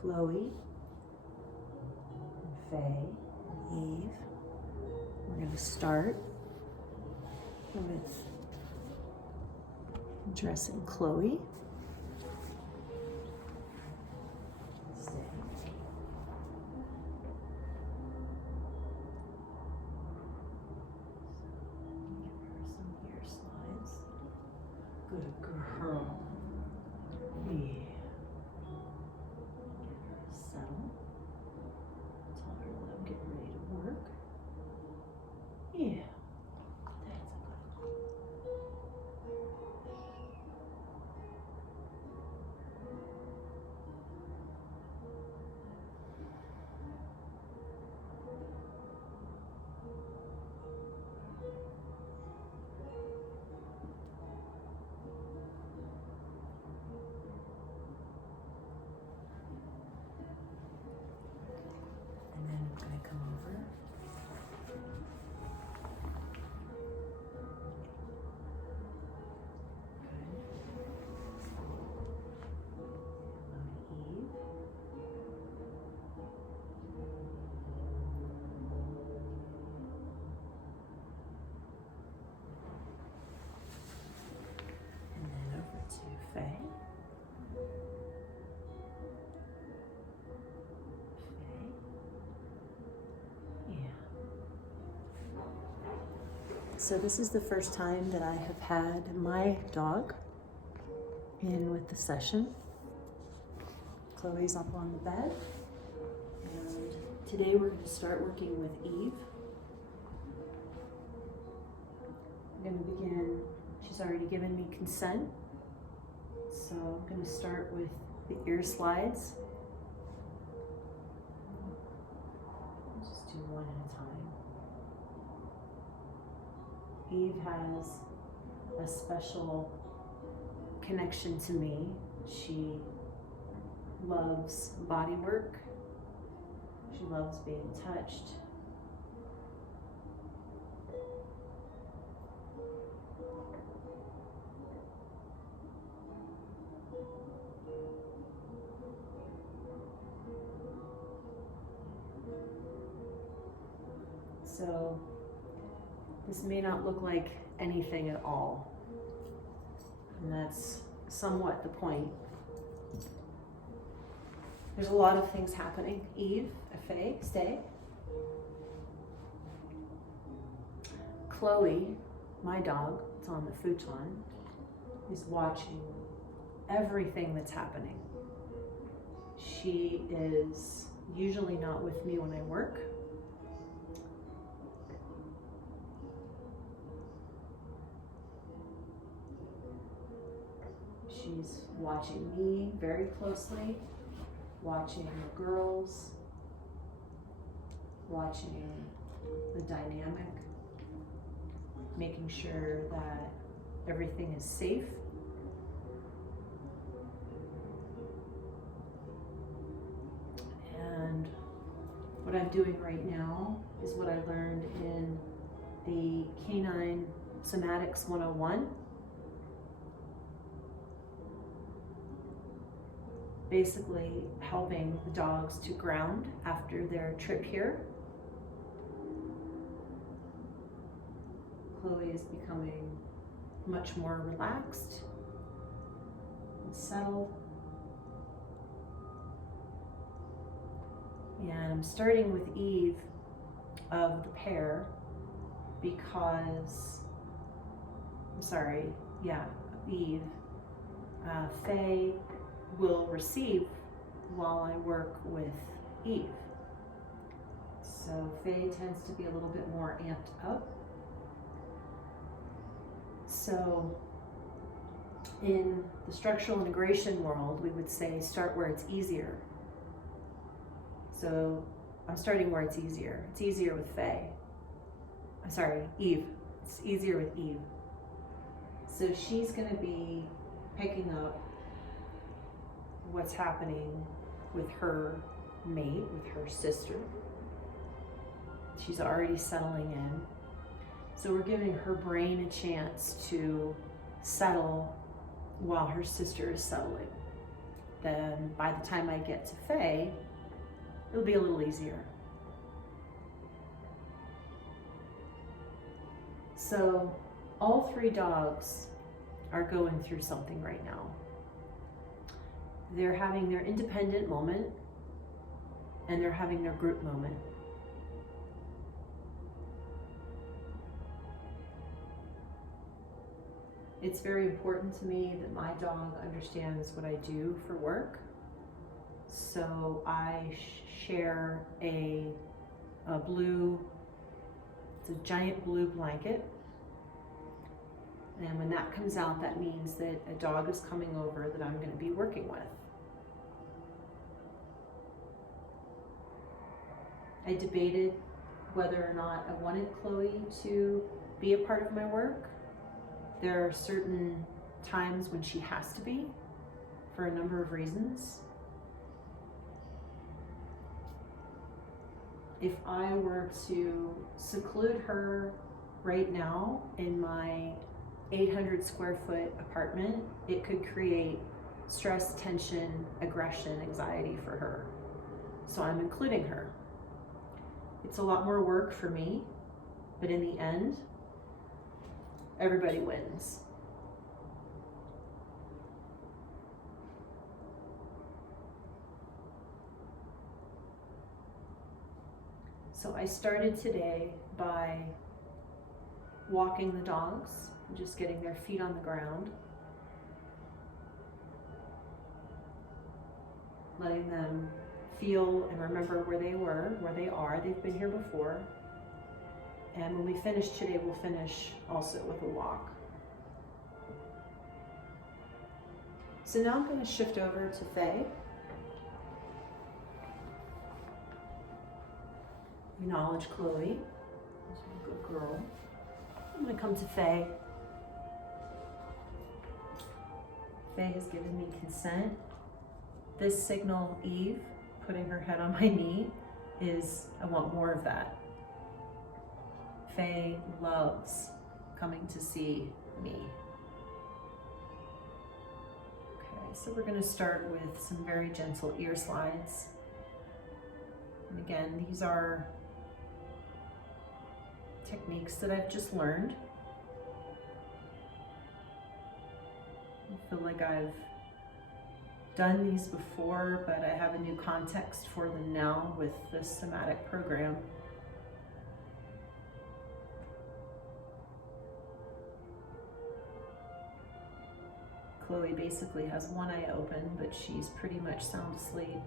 Chloe, and Faye, and Eve. We're going to start with dressing Chloe. Stay. Give her some ear slides. Good girl. Yeah. Settle. Tell her that I'm getting ready to work. Yeah. That's a good And then I'm going to come over. Eve. And then over to Faye. Yeah. So this is the first time that I have had my dog in with the session. Chloe's up on the bed, and today we're going to start working with Eve. I'm going to begin, she's already given me consent, so I'm going to start with the ear slides. I'll just do one at a time. Eve has a special connection to me. She loves body work. She loves being touched. So this may not look like anything at all, and that's somewhat the point. There's a lot of things happening. Eve, Faye, stay. Chloe, my dog, it's on the futon, is watching everything that's happening. She is usually not with me when I work. She's watching me very closely, watching the girls, watching the dynamic, making sure that everything is safe. And what I'm doing right now is what I learned in the Canine Somatics 101. Basically helping the dogs to ground after their trip here. Chloe is becoming much more relaxed and settled. And I'm starting with Eve of the pair because, Eve. Faye will receive while I work with Eve. So Faye tends to be a little bit more amped up. So in the structural integration world, we would say start where it's easier. So I'm starting where it's easier. It's easier with Eve. It's easier with Eve. So she's going to be picking up what's happening with her mate, with her sister. She's already settling in. So we're giving her brain a chance to settle while her sister is settling. then by the time I get to Faye, it'll be a little easier. So all three dogs are going through something right now. They're having their independent moment and they're having their group moment. It's very important to me that my dog understands what I do for work. So I share a blue, it's a giant blue blanket. And when that comes out, that means that a dog is coming over that I'm going to be working with. I debated whether or not I wanted Chloe to be a part of my work. There are certain times when she has to be for a number of reasons. If I were to seclude her right now in my 800 square foot apartment, it could create stress, tension, aggression, anxiety for her. So I'm including her. It's a lot more work for me, but in the end, everybody wins. So I started today by walking the dogs, just getting their feet on the ground, letting them feel and remember where they were, where they are. They've been here before. And when we finish today, we'll finish also with a walk. So now I'm going to shift over to Faye. Acknowledge Chloe. She's a good girl. I'm going to come to Faye. Faye has given me consent. This signal, Eve, putting her head on my knee, is I want more of that. Faye loves coming to see me. Okay, so we're going to start with some very gentle ear slides. And again, these are techniques that I've just learned. I feel like I've done these before, but I have a new context for them now with this somatic program. Chloe basically has one eye open, but she's pretty much sound asleep.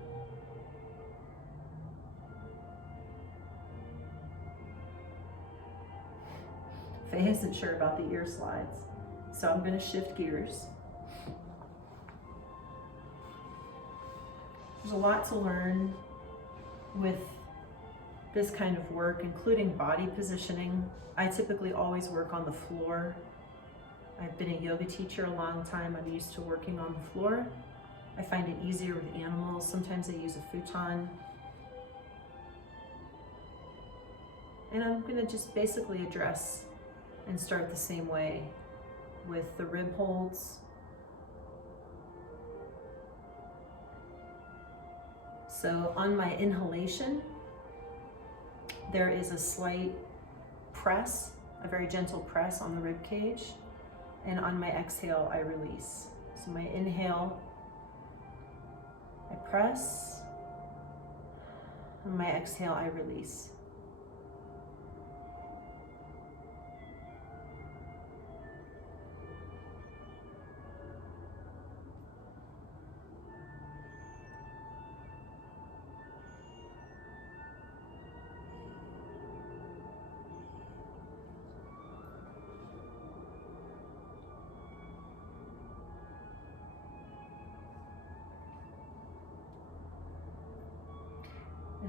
Faye isn't sure about the ear slides, so I'm going to shift gears. There's a lot to learn with this kind of work, including body positioning. I typically always work on the floor. I've been a yoga teacher a long time. I'm used to working on the floor. I find it easier with animals. Sometimes I use a futon. And I'm going to just basically address and start the same way with the rib holds. So on my inhalation, there is a slight press, a very gentle press on the rib cage. And on my exhale, I release. So my inhale, I press. On my exhale, I release.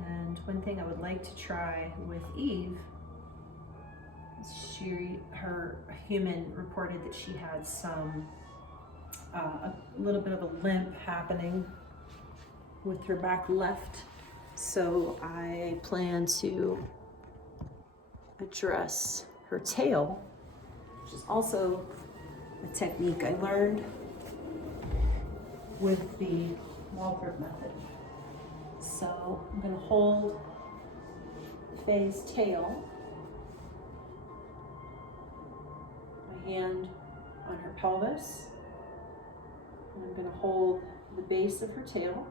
And one thing I would like to try with Eve is her human reported that she had some, a little bit of a limp happening with her back left. So I plan to address her tail, which is also a technique I learned with the Walker method. So I'm going to hold Faye's tail, my hand on her pelvis, and I'm going to hold the base of her tail,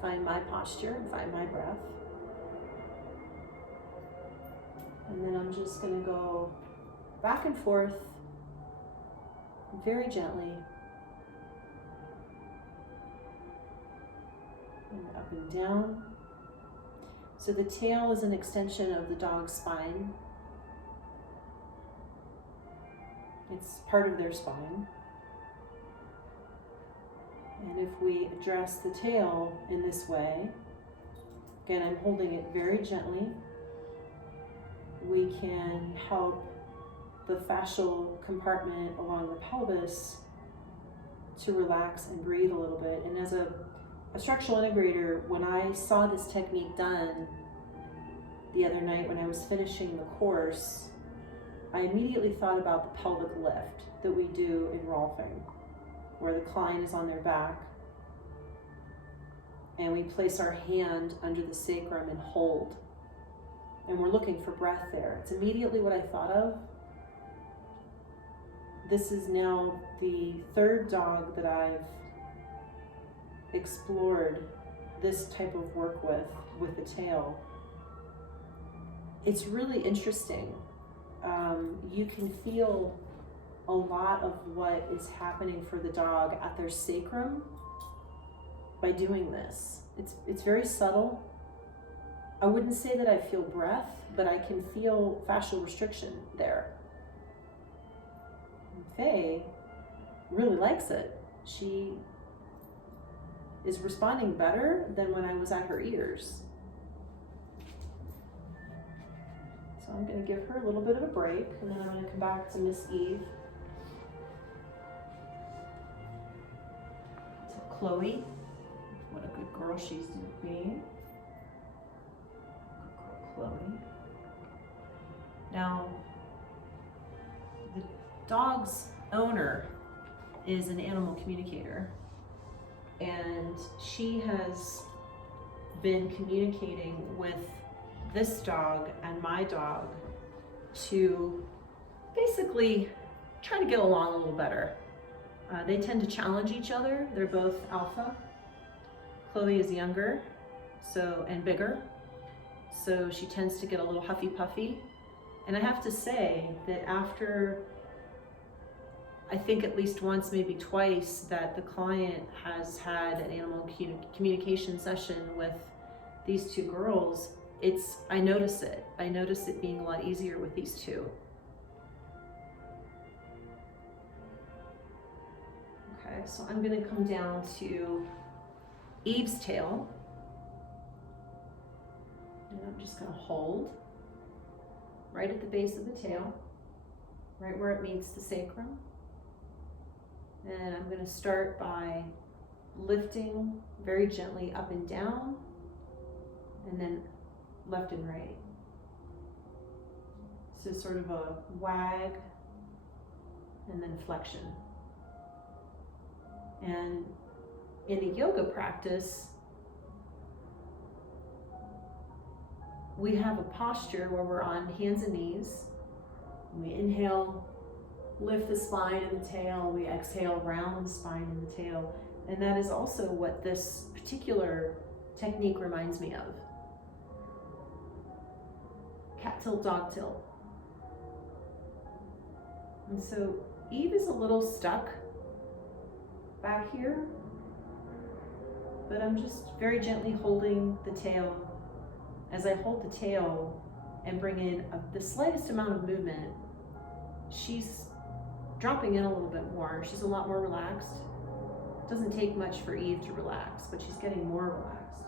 find my posture and find my breath. And then I'm just going to go back and forth very gently, and up and down. So the tail is an extension of the dog's spine. It's part of their spine. And if we address the tail in this way, again, I'm holding it very gently, we can help the fascial compartment along the pelvis to relax and breathe a little bit. And as a structural integrator, when I saw this technique done the other night when I was finishing the course, I immediately thought about the pelvic lift that we do in Rolfing, where the client is on their back and we place our hand under the sacrum and hold. And we're looking for breath there. It's immediately what I thought of. This is now the third dog that I've explored this type of work with the tail. It's really interesting. You can feel a lot of what is happening for the dog at their sacrum by doing this. It's very subtle. I wouldn't say that I feel breath, but I can feel fascial restriction there. Faye really likes it. She is responding better than when I was at her ears. So I'm going to give her a little bit of a break, and then I'm going to come back to Miss Eve. To Chloe. What a good girl she's being. Good girl, Chloe. Now, the dog's owner is an animal communicator, and she has been communicating with this dog and my dog to basically try to get along a little better. They tend to challenge each other. They're both alpha. Chloe is younger, and bigger, so she tends to get a little huffy puffy. And I have to say that after, I think at least once, maybe twice, that the client has had an animal communication session with these two girls, I notice it. I notice it being a lot easier with these two. Okay, so I'm going to come down to Eve's tail. And I'm just going to hold right at the base of the tail, right where it meets the sacrum. And I'm going to start by lifting very gently up and down, and then left and right. So sort of a wag and then flexion. And in the yoga practice, we have a posture where we're on hands and knees. We inhale, lift the spine and the tail. We exhale, round the spine and the tail. And that is also what this particular technique reminds me of. Cat tilt, dog tilt. And so Eve is a little stuck back here, but I'm just very gently holding the tail. As I hold the tail and bring in the slightest amount of movement, she's dropping in a little bit more. She's a lot more relaxed. It doesn't take much for Eve to relax, but she's getting more relaxed.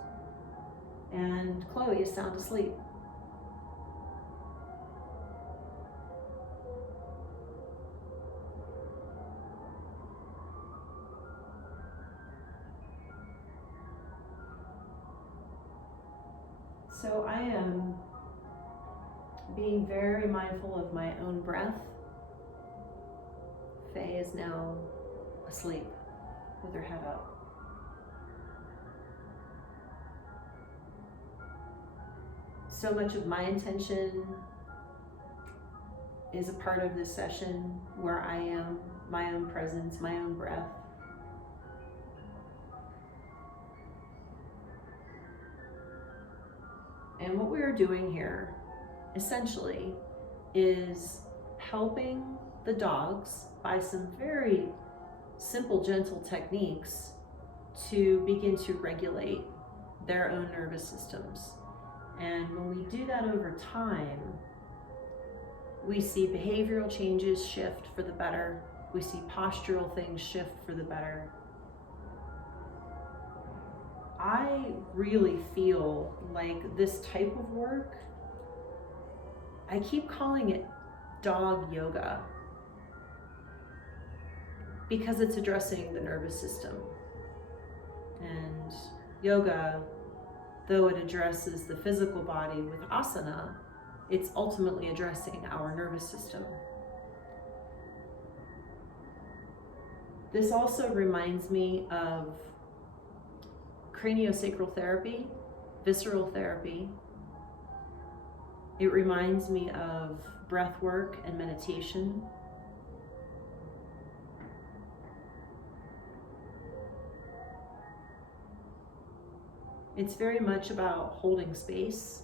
And Chloe is sound asleep. So I am being very mindful of my own breath. Faye is now asleep. with her head up. So much of my intention is a part of this session where I am my own presence, my own breath. And what we are doing here, essentially, is helping the dogs by some very simple, gentle techniques to begin to regulate their own nervous systems. And when we do that over time, we see behavioral changes shift for the better. We see postural things shift for the better. I really feel like this type of work, I keep calling it dog yoga because it's addressing the nervous system. And yoga, though it addresses the physical body with asana, it's ultimately addressing our nervous system. This also reminds me of craniosacral therapy, visceral therapy. It reminds me of breath work and meditation. It's very much about holding space.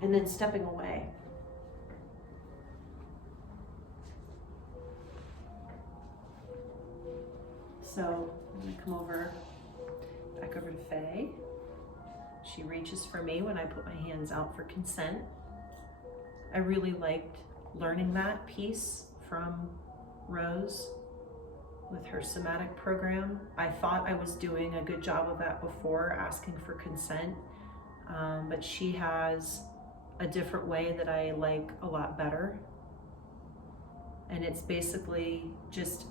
And then stepping away. So I'm gonna come back over to Faye. She reaches for me when I put my hands out for consent. I really liked learning that piece from Rose with her somatic program. I thought I was doing a good job of that before, asking for consent, but she has a different way that I like a lot better. And it's basically just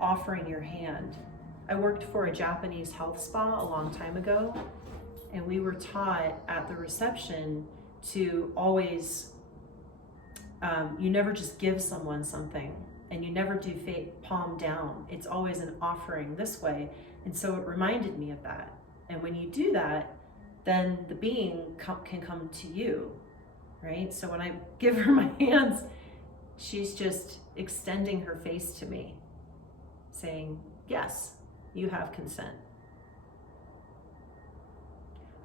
offering your hand. I worked for a Japanese health spa a long time ago, and we were taught at the reception to always, you never just give someone something, and you never do palm down. It's always an offering this way. And so it reminded me of that. And when you do that, then the being can come to you, right? So when I give her my hands, she's just extending her face to me, saying, yes, you have consent.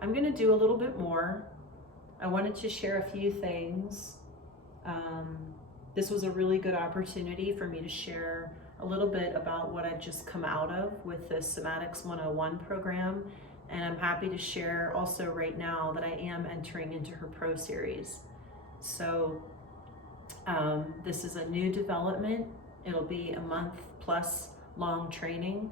I'm gonna do a little bit more. I wanted to share a few things. This was a really good opportunity for me to share a little bit about what I've just come out of with the Somatics 101 program. And I'm happy to share also right now that I am entering into her Pro Series. So this is a new development. It'll be a month plus long training,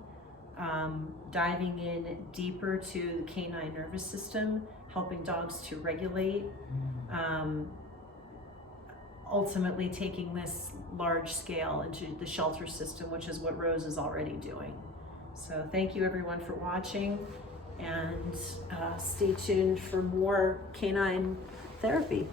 diving in deeper to the canine nervous system, helping dogs to regulate, ultimately taking this large scale into the shelter system, which is what Rose is already doing. So thank you everyone for watching, and stay tuned for more canine therapy.